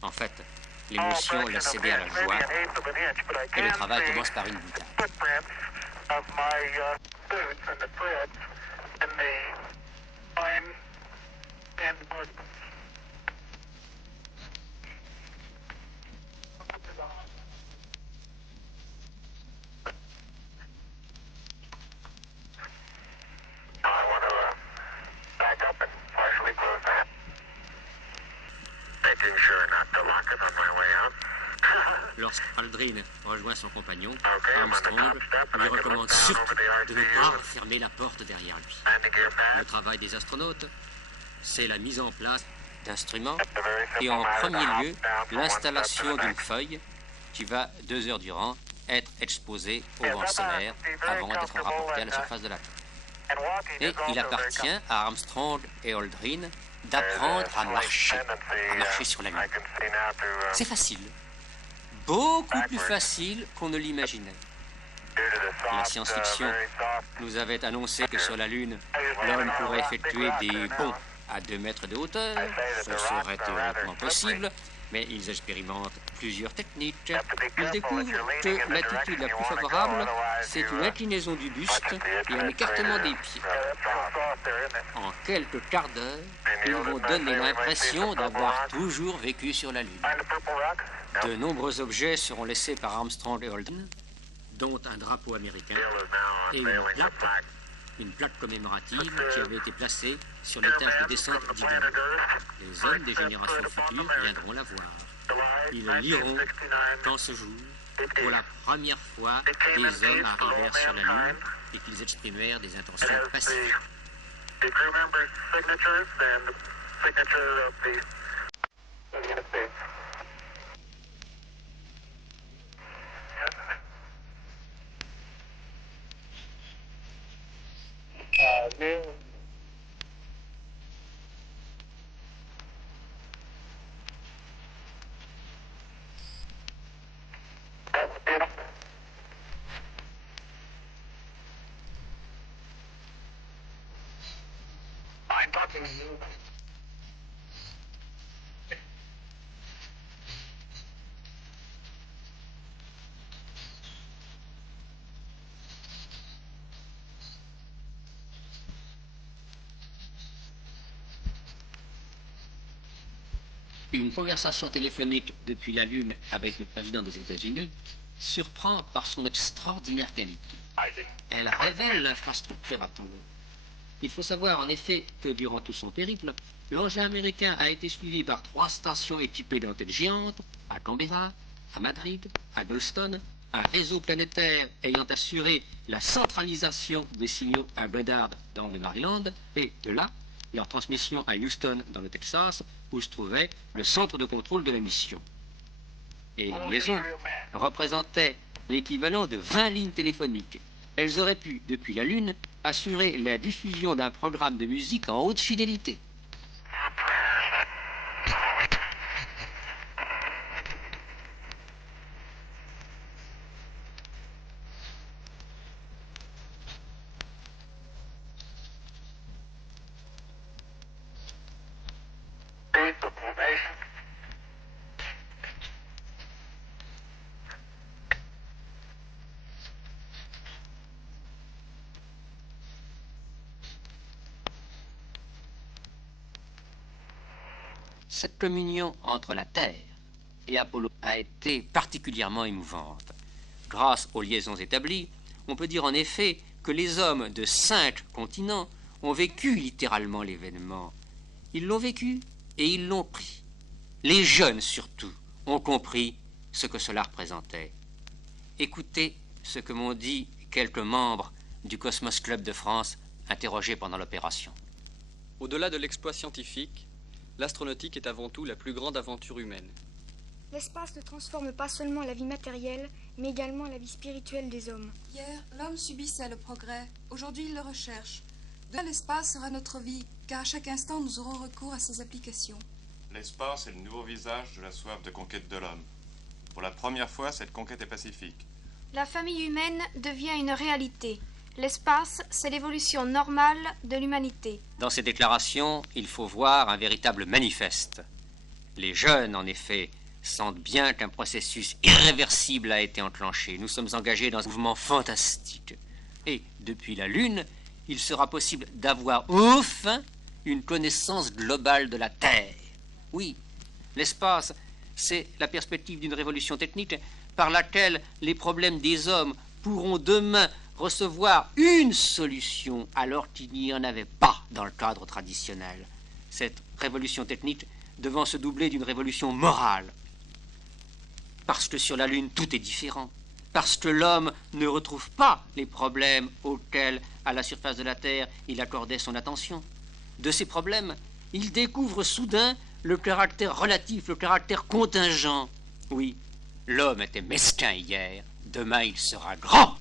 En fait, l'émotion laisse céder à la joie et le travail commence par une boutade. Lorsqu'Aldrin rejoint son compagnon, Armstrong lui recommande surtout de ne pas fermer la porte derrière lui. Le travail des astronautes, c'est la mise en place d'instruments et en premier lieu, l'installation d'une feuille qui va 2 heures durant être exposée au vent solaire avant d'être rapportée à la surface de la Terre. Et il appartient à Armstrong et Aldrin d'apprendre à marcher sur la Lune. C'est facile. Beaucoup plus facile qu'on ne l'imaginait. La science-fiction nous avait annoncé que sur la Lune, l'homme pourrait effectuer des bonds à 2 mètres de hauteur. Ce serait théoriquement possible, mais ils expérimentent plusieurs techniques. Ils découvrent que l'attitude la plus favorable, c'est une inclinaison du buste et un écartement des pieds. En quelques quarts d'heure, ils vont donner l'impression d'avoir toujours vécu sur la Lune. De nombreux objets seront laissés par Armstrong et Aldrin, dont un drapeau américain et une plaque commémorative qui avait été placée sur l'étage de descente d'Eagle. Les hommes des générations futures viendront la voir. Ils liront qu'en ce jour, pour la première fois, des hommes arrivèrent sur la Lune et qu'ils exprimèrent des intentions pacifiques. Une conversation téléphonique depuis la Lune avec le président des États-Unis surprend par son extraordinaire qualité. Elle révèle l'infrastructure attendue. Il faut savoir en effet que durant tout son périple, l'engin américain a été suivi par 3 stations équipées d'antennes géantes à Canberra, à Madrid, à Goldstone, un réseau planétaire ayant assuré la centralisation des signaux à Goddard dans le Maryland et de là, leur transmission à Houston dans le Texas, où se trouvait le centre de contrôle de la mission. Et les liaisons représentaient l'équivalent de 20 lignes téléphoniques. Elles auraient pu, depuis la Lune, assurer la diffusion d'un programme de musique en haute fidélité. Cette communion entre la Terre et Apollo a été particulièrement émouvante. Grâce aux liaisons établies, on peut dire en effet que les hommes de 5 continents ont vécu littéralement l'événement. Ils l'ont vécu et ils l'ont pris. Les jeunes surtout ont compris ce que cela représentait. Écoutez ce que m'ont dit quelques membres du Cosmos Club de France interrogés pendant l'opération. Au-delà de l'exploit scientifique, l'astronautique est avant tout la plus grande aventure humaine. L'espace ne transforme pas seulement la vie matérielle, mais également la vie spirituelle des hommes. Hier, l'homme subissait le progrès. Aujourd'hui, il le recherche. Demain, l'espace sera notre vie, car à chaque instant, nous aurons recours à ses applications. L'espace est le nouveau visage de la soif de conquête de l'homme. Pour la première fois, cette conquête est pacifique. La famille humaine devient une réalité. L'espace, c'est l'évolution normale de l'humanité. Dans ces déclarations, il faut voir un véritable manifeste. Les jeunes, en effet, sentent bien qu'un processus irréversible a été enclenché. Nous sommes engagés dans un mouvement fantastique. Et depuis la Lune, il sera possible d'avoir enfin une connaissance globale de la Terre. Oui, l'espace, c'est la perspective d'une révolution technique par laquelle les problèmes des hommes pourront demain recevoir une solution alors qu'il n'y en avait pas dans le cadre traditionnel. Cette révolution technique devant se doubler d'une révolution morale. Parce que sur la Lune, tout est différent. Parce que l'homme ne retrouve pas les problèmes auxquels, à la surface de la Terre, il accordait son attention. De ces problèmes, il découvre soudain le caractère relatif, le caractère contingent. Oui, l'homme était mesquin hier, demain il sera grand.